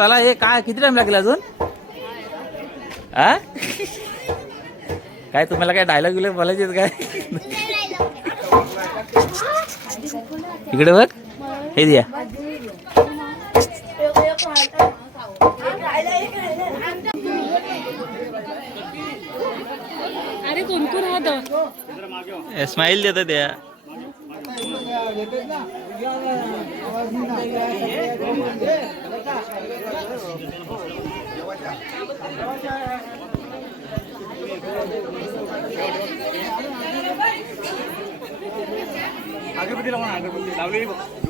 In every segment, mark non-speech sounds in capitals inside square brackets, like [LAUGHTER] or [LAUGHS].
चला हे काय किती टाइम लागेल अजून? आ? काय तुम्हाला काय डायलॉग बिलॉग बोलायचे काय? इकडे बघ. हे द्या. अरे कोण कोण होतं स्माईल देतात द्या अगरबत्ती तुमचा अगरबत्ती लक्षात ठेवा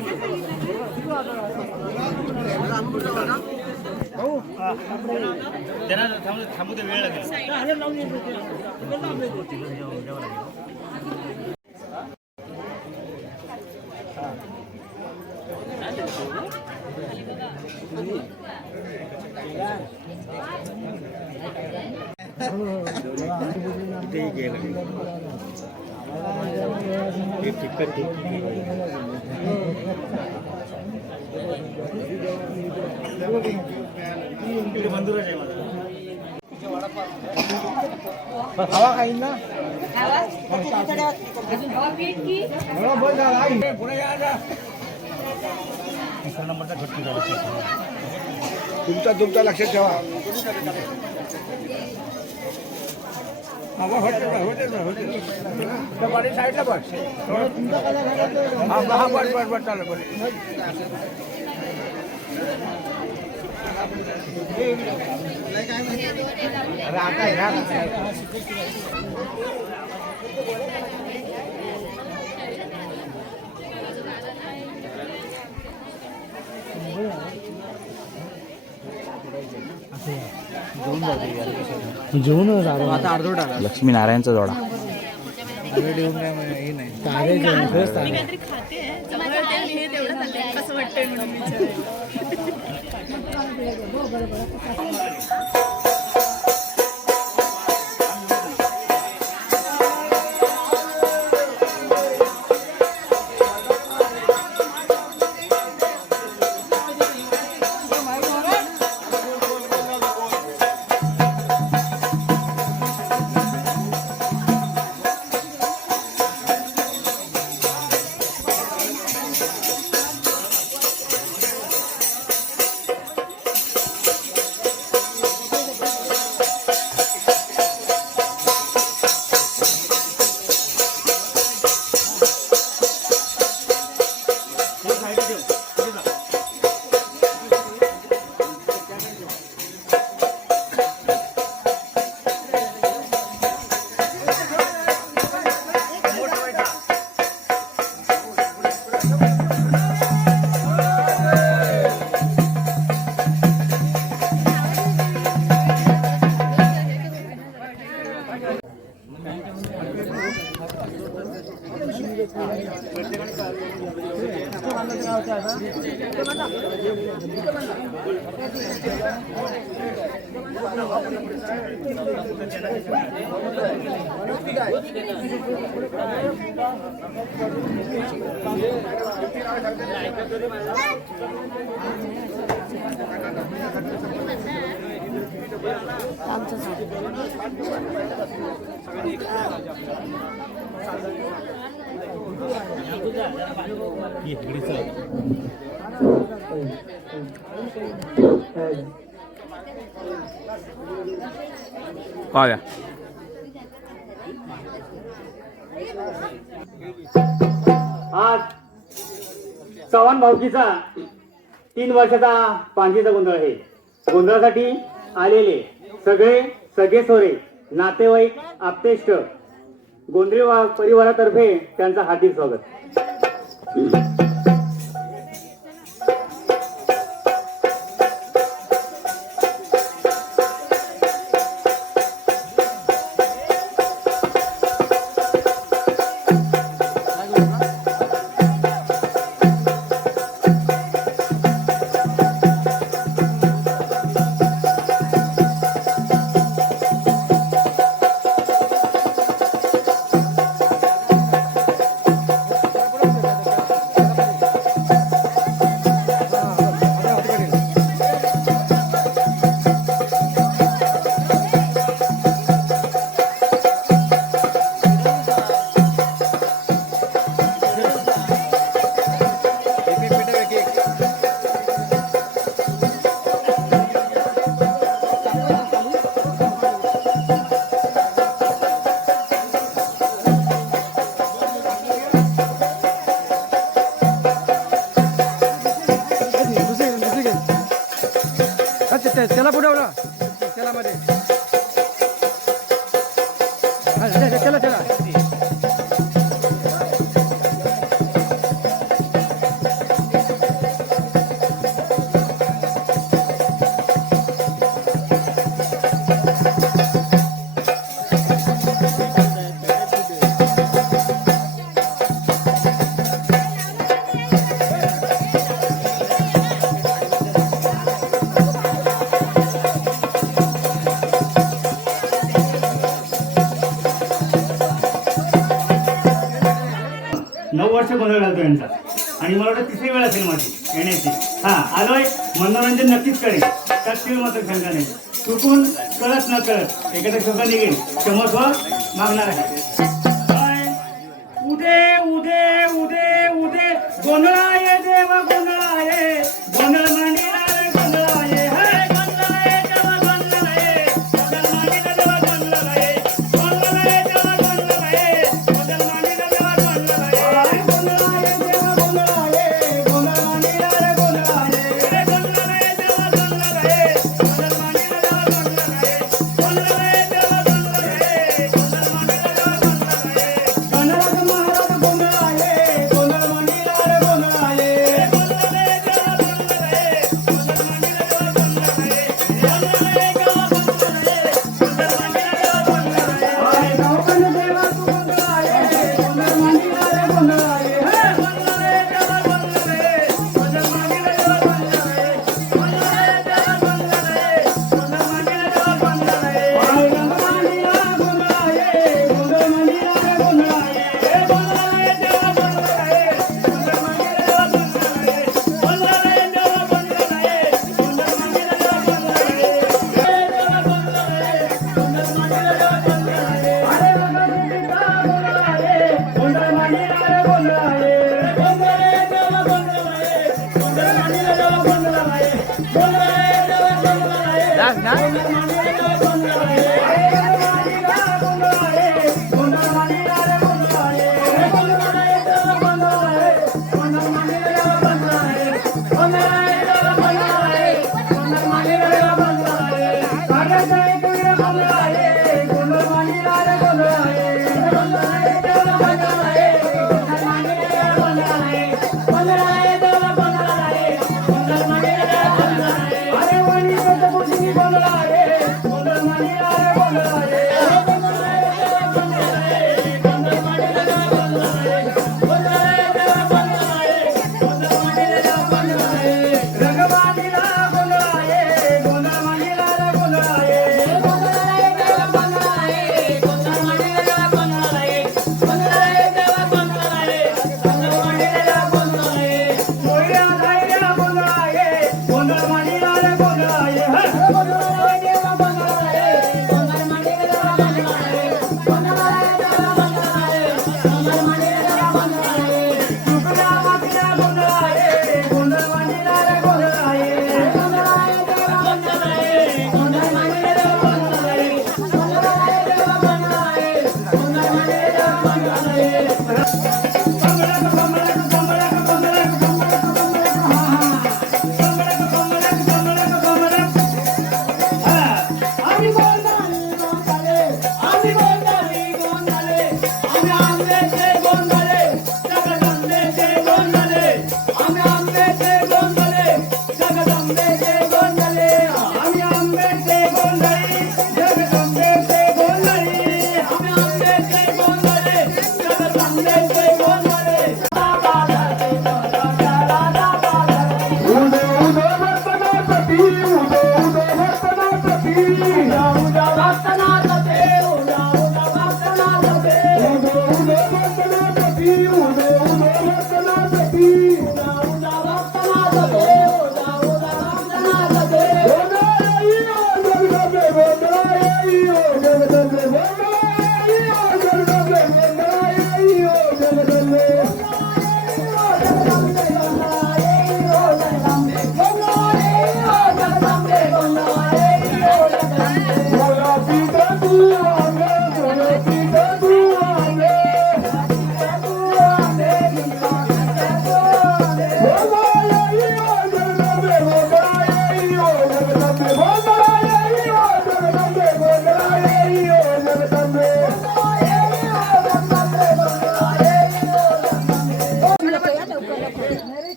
हॉटेल बा, हॉटेल बा, हॉटेल. त्या गाडी साईडला हवा काही ना तुमचा तुमचा लक्षात ठेवा. चालेल बस अरे आता आहे ना लक्ष्मी नारायणचा जोडा काहीतरी खाते जवळ ते मी हे कसं वाटतंय म्हणून आज चव्हाण भावकीचा तीन वर्षाचा पांजीचा गोंधळ आहे. गोंधळासाठी आलेले सगळे सगळे सोरे नातेवाईक आपतेष्ट गोंधळी परिवारातर्फे त्यांचा हार्दिक स्वागत. वर्ष गोंधळ घालतो यांचा. आणि मला वाटतं तिसरी वेळ असेल माझी येण्याची. हा आलोय मनोरंजन नक्कीच करेल त्यात तीळ मात्र शंका नाही. चुकून कळत न कळत एखाद्या शोका निघेल क्षमत्व मागणार आहे.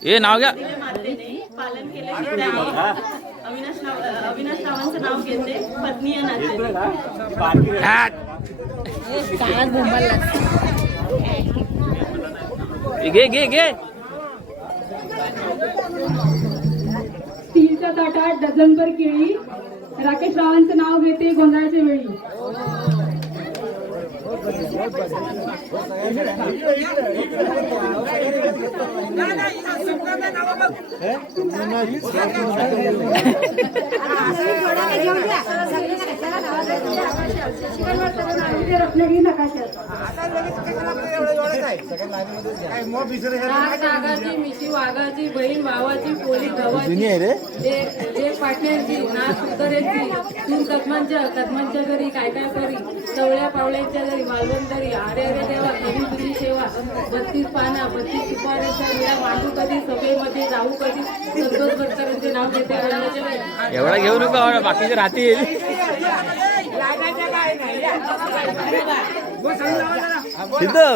या नाते. ए, घे घे घे. स्टीलच्या ताटात डझनभर केळी. राकेश रावांचं नाव घेते गोंधळाच्या वेळी. मिशी वाघाची बहीण भावाची पोली गव्हाची जे पाटण्याची नाच उतरेची तू कदमांच्या कदमांच्या घरी काय काय करी? चवळ्या पावळ्यांच्या घरी मालवण तरी अरे अरे देवा केली तुझी सेवा बत्तीस पाना बत्तीस सुपाऱ्याच्या विडा मांडू कधी सभेमध्ये जाऊ कधी संतोष बत्तरांचे नाव घेते. वेळी एवढा घेऊ नका बाकीचे राहतील. घ्या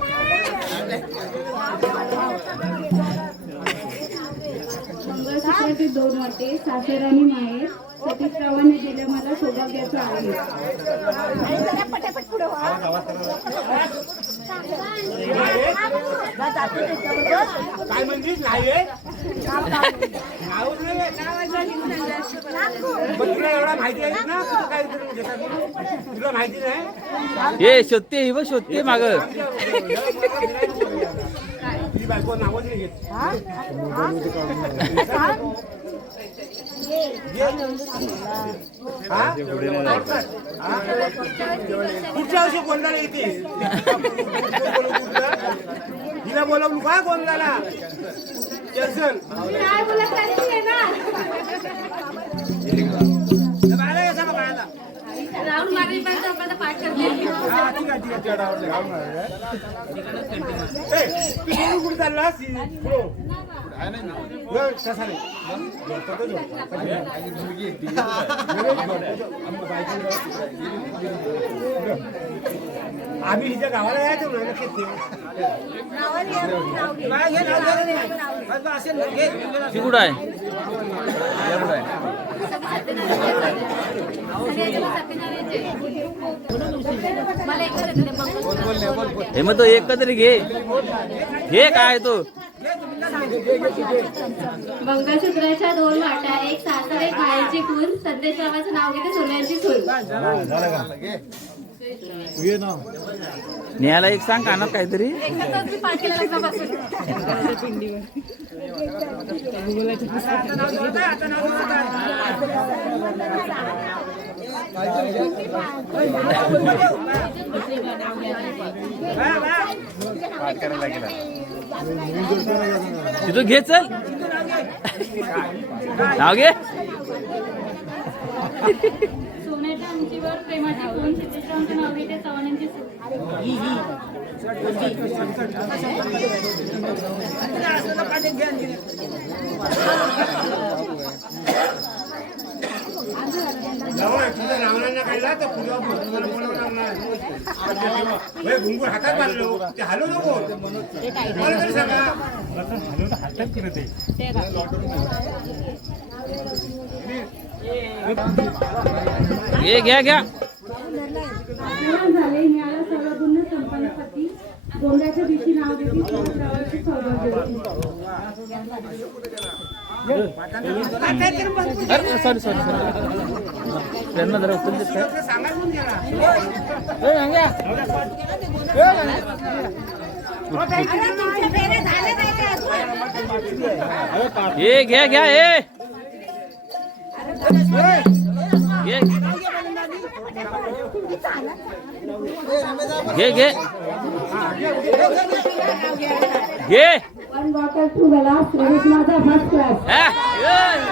पण दोन वाटे सासर आणि माहेर तुला दिले मला घेतात म्हणून? तुला शोधते ही व शोधते माग बायको नावच नाही घेत हा? हा? पुढच्या वर्षी गोंधळा येते हिला बोलवू का गोंधळाला? चर्चल बाळा कसा का बाळाला? राऊंड मारेपर्यंत आपल्याला पाठ करते हा, ठीक आहे, ठीक आहे, ठीक आहे, राहून राहिलं. ए, तू सोडून कुठे चाललास? पुढं. वर, कसा रे? आम्ही हिच्या गावाला यायचो ना लक्षात ठेव. नाही, हे कुठं आहे? कुठं आहे हे मग तो एक तरी घे. घे काय तो? मंगळसूत्राच्या दोन वाटा एक सासर एक मायेची खून. संदेश नाव घेते सोन्याची सून न्यायला एक सांग कानात काहीतरी. तिथून घे चल. नाव घे. सोन्याच्या उंचीवर प्रेमाची खून संदेश रावांचं नाव घेते चव्हाणांची सून जवळ तुझं रावणांना काढला तर पुढं तुम्हाला बोलवणार नाही हे घुंगूर हातात बांधलो ते हलवू नको मला तरी सांगा घे घ्या घ्या आगमन झाले न्यायाला सर्व गुण संपन्नपती गोंड्याच्या दिवशी नाव घेते संदेश रावांची सौभाग्यवती अरे सॉरी सॉरी सॉरी त्यांना जरा उचल देत काय? सांगायला कोण गेला? ए, नांग्या. ए घ्या घ्या ए घे घे. घे. घे one bottle two glass Ravish माझा फर्स्ट क्लास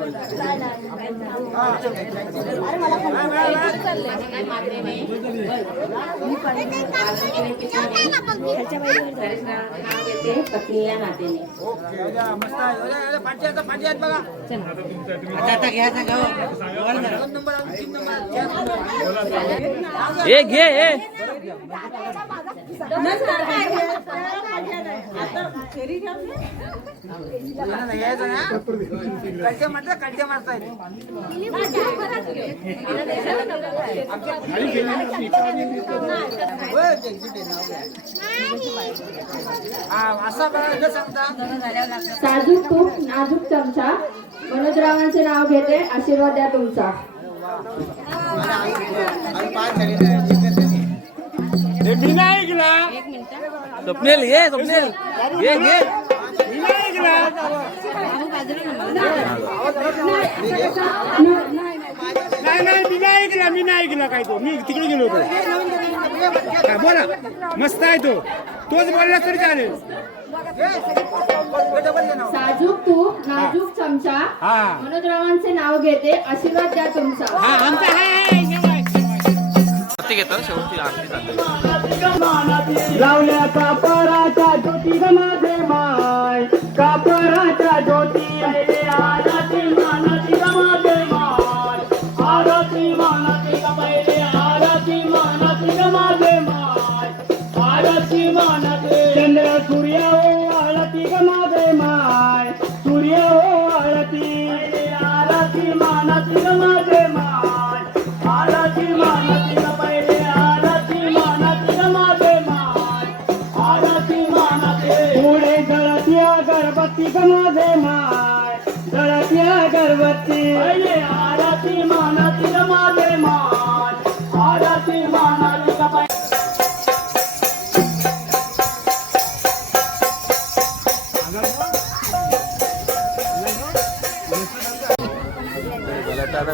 हा, ए. नाव घेते पत्नी या नात्याने मस्त आहे पंचायत पंचायत बघा ए घे ए असा बघा सांगता साजूक तूप नाजूक चमचा. मनोजरावांचे नाव घेते आशीर्वाद द्या तुमचा. विनायकला स्वप्नेल ये स्वप्नेल. ये घे विनायकला नाही नाही नाही मी नाही ऐकला मी नाही ऐकला काय तो मी तिकडे गेलो होतो हा, बोला मस्त आहे तो तोच बोलला तरी चालेल साजूक तू नाजूक चमचा हा मनोजरावांचे नाव घेते आशीर्वाद द्या तुमचा आमचा आहे लावल्या कापराच्या ज्योती माझे माय कापराच्या ज्योती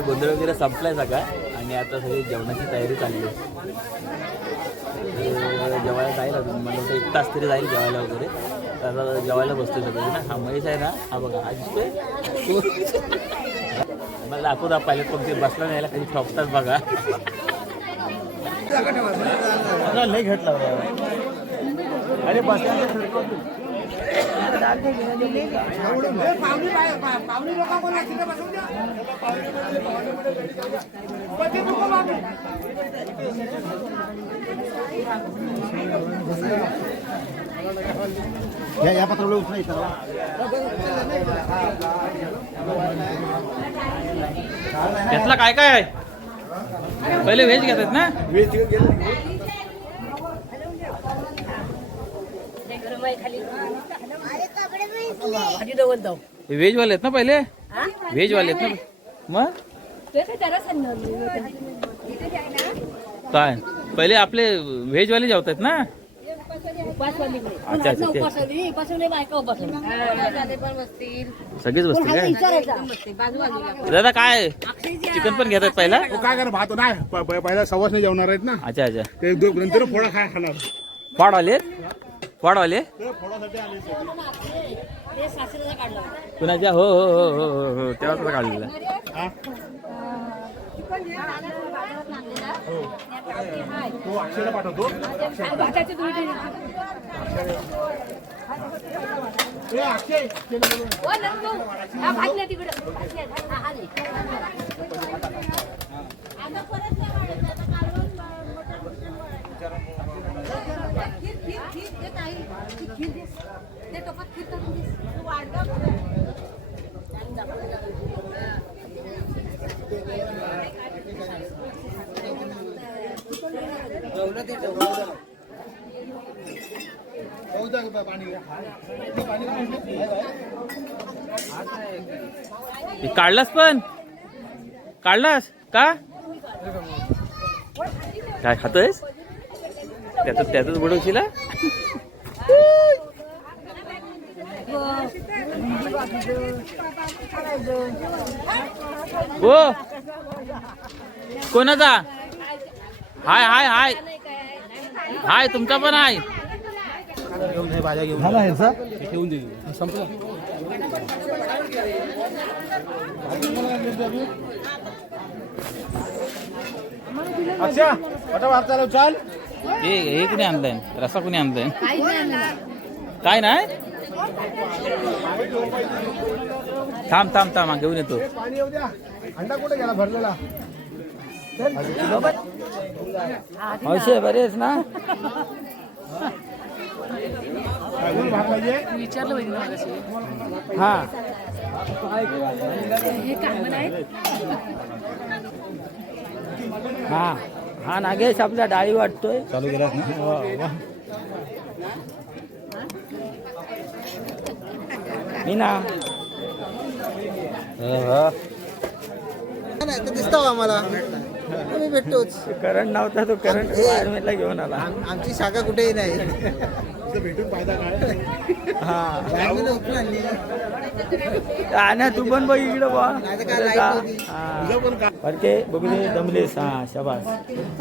गोंधळ वगैरे संपलाय सगळा. आणि आता सगळी जेवणाची तयारी चालली आहे. जेवायला जाईल अजून. मला वाटतं एक तास तरी जाईल जेवायला वगैरे. तर आता जेवायला बसतोय सगळे ना हा महेश आहे ना? हा बघा हा दिसतोय. मला दाखवू दा पाहिजे पण ते बसला नाही कधी ठोकतात बघा. लय घेतला अरे बसला पाहुणे लोक कोण तिथे बसून द्या. पती नको मागे. घेतला काय काय आहे? पहिले व्हेज घेतात ना? व्हेज वाले आहेत ना पहिले? व्हेज वाले आहेत ना? मग? काय? पहिले आपले व्हेज वाले जेवतात ना? अच्छा सगळेच बसतील काय? दादा काय? चिकन पण घेतात पहिला? तो काय करा भात नाही प- प- पहिला सवास नाही जेवणार आहेत ना. अच्छा अच्छा. ते दो- नंतर फोडा खाय खाणार. फॉड वाले फॉड वाले कुणाच्या हो हो हो हो हो हो तेव्हा काढलेला हा? तो अक्षयला पाठवतो ए, अक्षय हे काढलास पण? काढलास? का? काय खातोयस? त्याच त्यातच बुडवशील [LAUGHS] हा? ओ! कोणाचा? हाय हाय हाय. हाय तुमचा पण आहे अच्छा मोठा भाग चालव चाल हे हे कुणी आणलंय? रसा कुणी आणलंय? काय नाही? थांब थांब थांब हा, घेऊन येतो. पाणी येऊ द्या. अंडा कुठे गेला भरलेला? मावशी बरेच ना? पाहिजे? हा. हा हा. नागेश आपल्या डाळी वाटतोय. चालू केलास ना मी ना दिसतो आम्हाला आम्ही भेटतोच. करंट नव्हता तो करंट ला घेऊन आला. आमची शाखा कुठेही नाही. भेटून फायदा काय हा बँकेने उचलून आणली. ना तू पण बघ इकडे बघ. नाही तर काय लाइट होती. तुझं पण काय फडके बघू दे दमलेस हा शबास.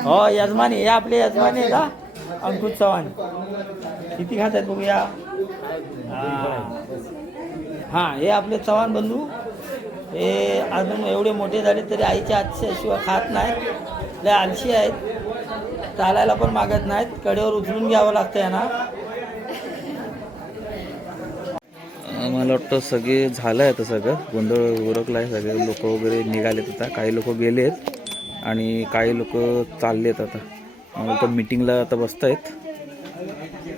हो यजमानी हे आपले यजमानी आहे का अंकुश चव्हाण. किती खात आहेत बघूया? हा. हा हे आपले चव्हाण बंधू. हे अजून एवढे मोठे झाले तरी आईच्या आजच्याशिवाय खात नाहीत. लय आलशी आहेत. चालायला पण मागत नाहीत. कडेवर उचलून घ्यावं लागतं यांना. मला वाटतं सगळे झालं आहे आता सगळं. गोंधळ उरकला आहे सगळे. लोक वगैरे निघालेत आता. काही लोक गेलेत आणि काही लोक चाललेत आता. मला वाटतं मिटिंगला आता बसतायत.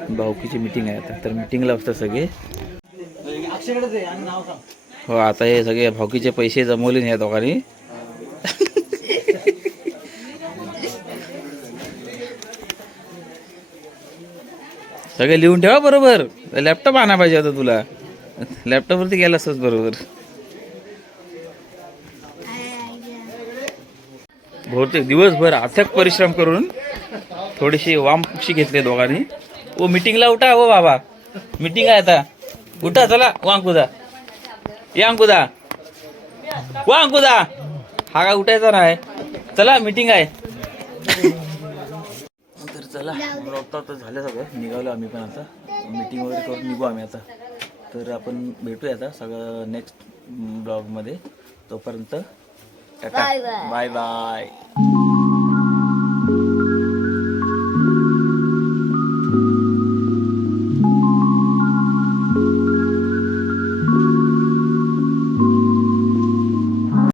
भाऊकीची मिटिंग आहे आता. तर मिटिंगला बसतात सगळे. हो आता हे सगळे भाऊकीचे पैसे जमवले नाही या दोघांनी. सगळे लिहून ठेवा बरोबर. लॅपटॉप आणा पाहिजे आता तुला. लॅपटॉपवरती गेला असतोच बरोबर. बहुतेक दिवसभर अथक परिश्रम करून थोडीशी वामकुक्षी घेतली दोघांनी. ओ मिटिंगला उठा हो बाबा. मिटिंग आहे आता. उठा चला. वांकुदा या अंकुदा. वा अंकुदा. हा काय उठायचा नाही. चला मिटिंग आहे. तर चला आता झालं सगळं. निघालो आम्ही पण आता. मीटिंग वगैरे करून निघू आम्ही आता. तर आपण भेटूया आता सगळं नेक्स्ट ब्लॉगमध्ये तोपर्यंत टाटा. Bye bye